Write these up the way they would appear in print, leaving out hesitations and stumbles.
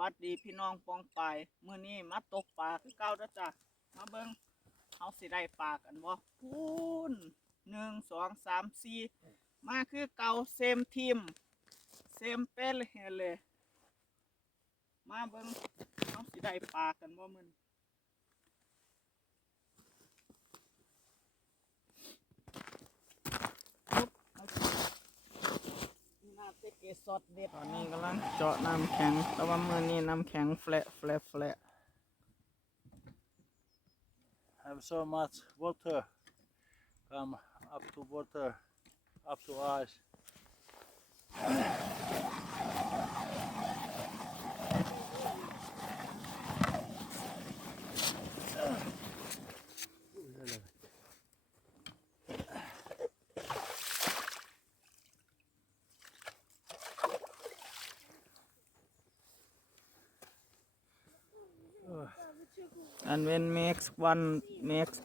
วัสดีพี่น้องปองปายมื้อนี้มาตกปลาคือเก่าเด้อจ้ะมาเบิ่งเฮาสิได้ปลากันบ่พูน1 2 3 4มาคือเก่าเซมทีมเซมเป้เลยมาเบิ่งเฮาสิได้ปลากันบ่มื้อตอนนี้กำลังเจาะน้ำแข็งแต่ว่ามือนี้น้ำแข็งแฟล Have so much water come up to water up to ice. and when makes one makes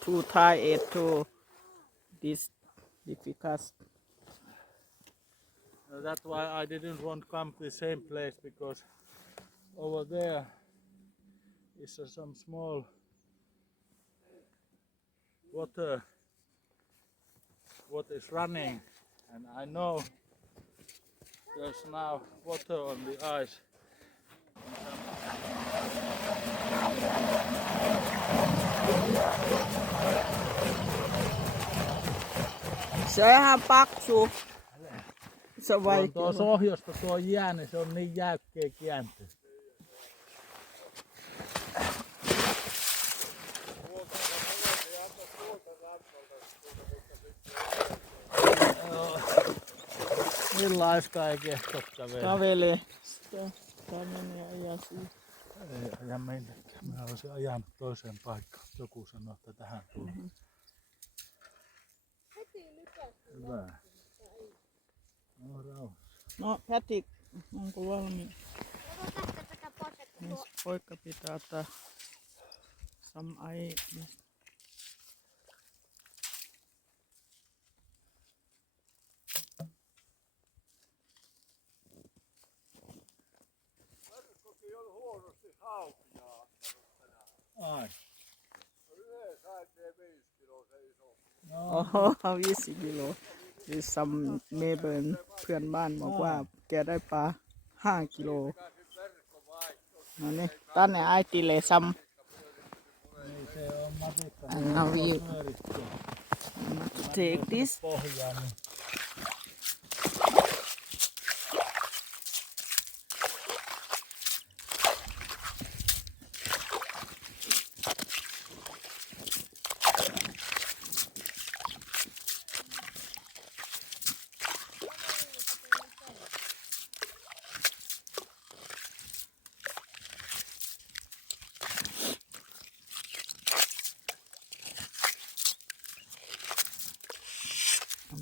two tie it to this difficult. That's why I didn't want to come to the same place because over there is some small water what is running, and I know there's now water on the ice. Sehän paksu. Se on vaikea. Tuo sohjosta tuo jää, niin se on niin jäykkeä kääntyä. Millaista ei kehto kävelee. Tämä menee ajasi. Ei aja minnekään. Mä olisin ajanut toiseen paikkaan. Joku sanoi, että tähän tulee. Hyvä. No rauhassa. No Päti, onko valmiina? Poika pitää ottaa some ice. Ai. Oho, 20 กิโล This some neighbor เพื่อนบ้านบอกว่าแกได้ปลา5 กิโลนี่ตั้นเนี่ยไอติเลยซ้ำ And now we take this.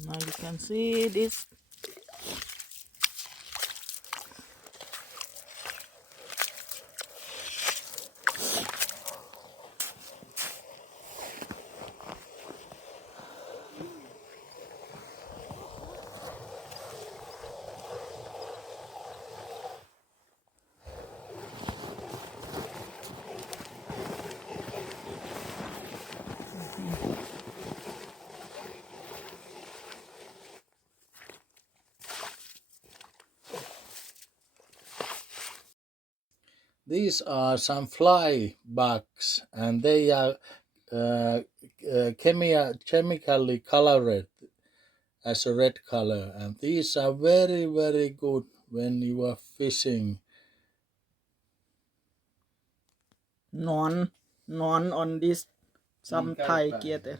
Now you can see this. These are some fly bugs, and they are chemically colored as a red color, and these are very, very good when you are fishing. None on this some Thai เกียรติ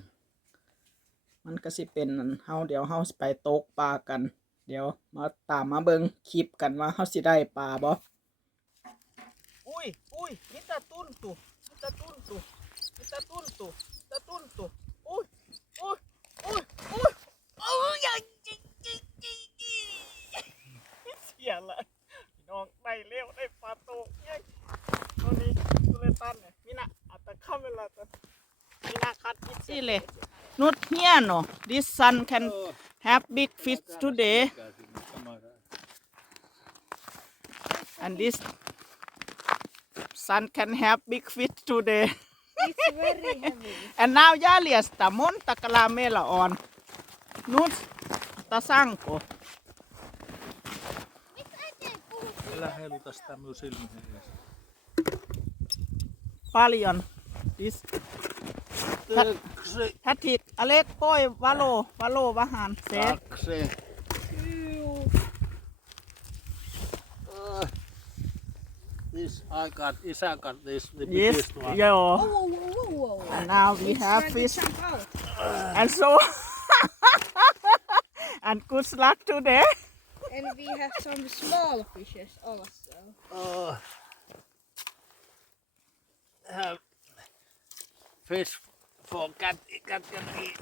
มันก็สิเป็นเฮาเดี๋ยวเฮาสิไปตกปลากันเดี๋ยวมาตามมาเบิ่งคลิปกันว่าเฮาสิได้ปลาบ่อุ้ยมีตะตุ้นตุอุ้ยเสียละพี่น้องได้เร็วได้ปลาโตใหญ่ตอนนี้ตุเลตันเนี่ยมีน่ะอัตคาเวลาตันมีน่ะคัดอีสิเลย Not here no this sun can have big fish today and this Son can have big fish today. It's very heavy. And now jäljesta monta kalaa meillä on. Nyt tasanko. Älä heiluta sitä minun silmiin edes. Paljon. This. Kaksi. Hätit, Alek poi valo vähän. Se. Kaksi. This I got, Isaan got this, the Yes, biggest one. joo. Whoa. And now we have fish. Jump out. And so. And good luck today. And we have some small fishes also. Have fish for cat can eat.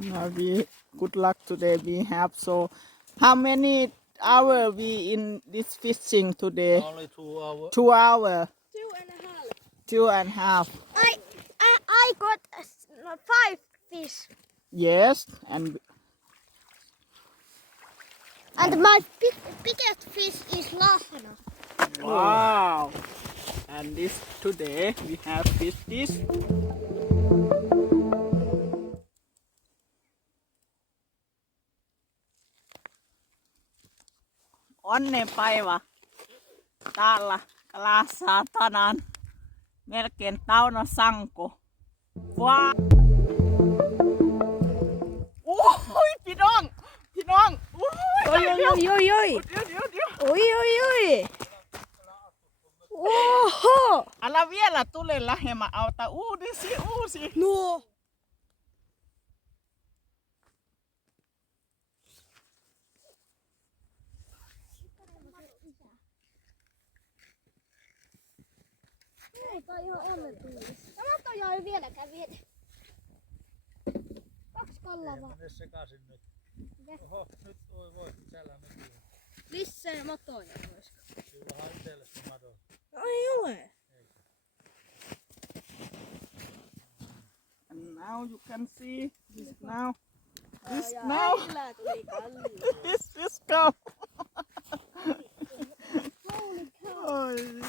Now good luck today. We have so. How many hours we in this fishing today? Only 2 hours. 2 hours. 2.5. 2.5. I got 5 fish. Yes, and My biggest fish is lahna. wow. And this today we have fish this. Onnenpäivä täällä kalassa tänään. Melkein täynnä sanko. Wow. Ui, pidong! Pidong! Ui! Oi. Dio. Oho! Älä vielä tule lähemmä auta uusi. No. Ei, toi ihan onnettomuus. Tämä toi ei vieläkään vielä. 2 kallaa vaan. Mene sekaisin nyt. Oho, nyt voi sisällä nyt. Lisää matoja olisiko? Silloinhan itselle se madon. No ei ole. And now you can see this now. This now. Äijillä tuli kalli. This go. Holy cow. Oi.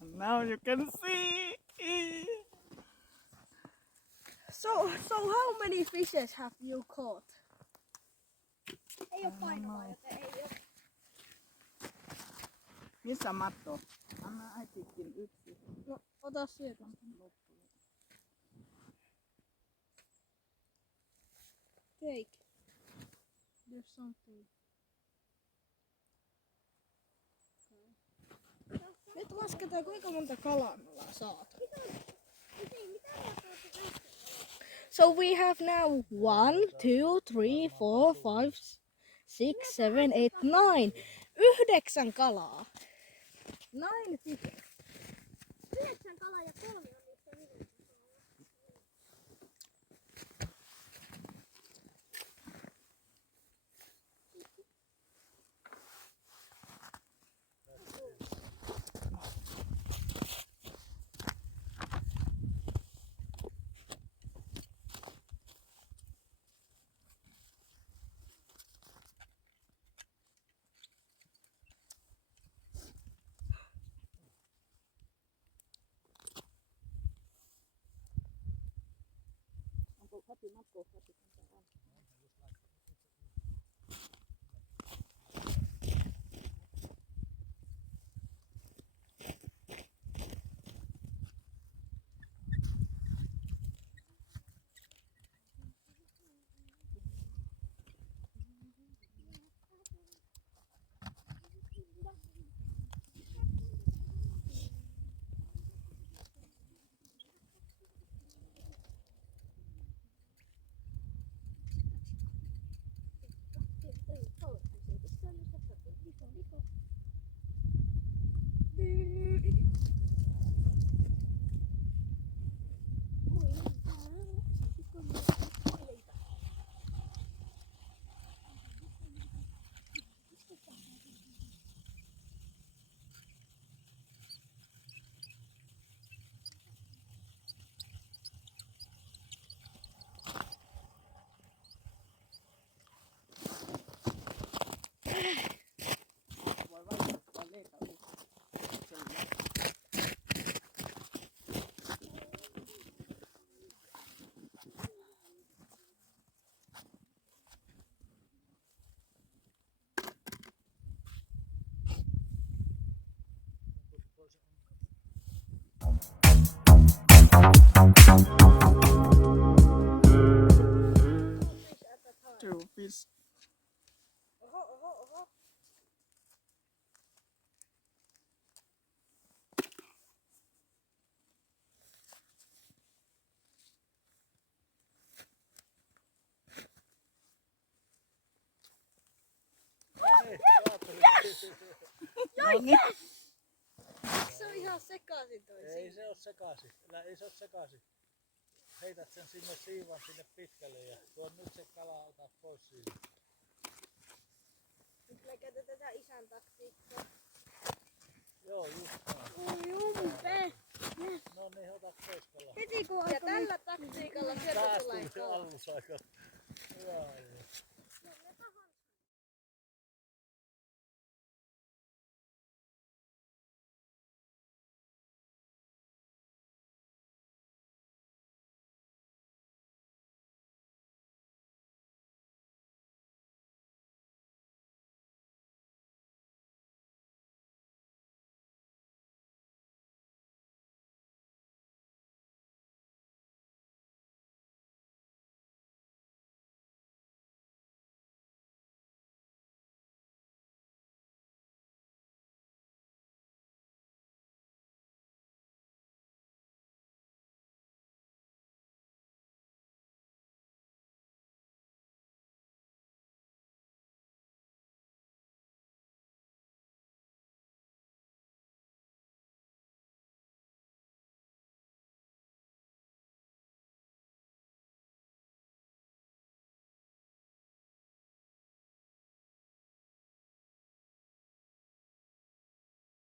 And now you can see. So how many fishes have you caught? Ei oo painavaa, joten ei oo. Missä matto? Anna äitikin yksi. No, ota syötä. Take. There's something. Nyt lasketaan kuinka monta kalaa me ollaan saatu. So we have now 1, 2, 3, 4, 5, 6, 7, 8, 9. 9 kalaa. 9 fishes. 9 kalaa ja 3 on niistä hyvin. guys. Oho. No niin. Se on ihan sekaisin toi Ei se oo sekaisin. Ei se oo sekaisin. Heität sen sinne siivan sinne pitkälle ja tuon nyt se kala ota pois siitä. Nyt me käytetään tätä isän taktiikkaa. Joo, just näin. Oi jumpe! No niin, ota pois kala. Heti kun ja tällä taktiikalla sieltä tulee Taas tuli kala. alusaika.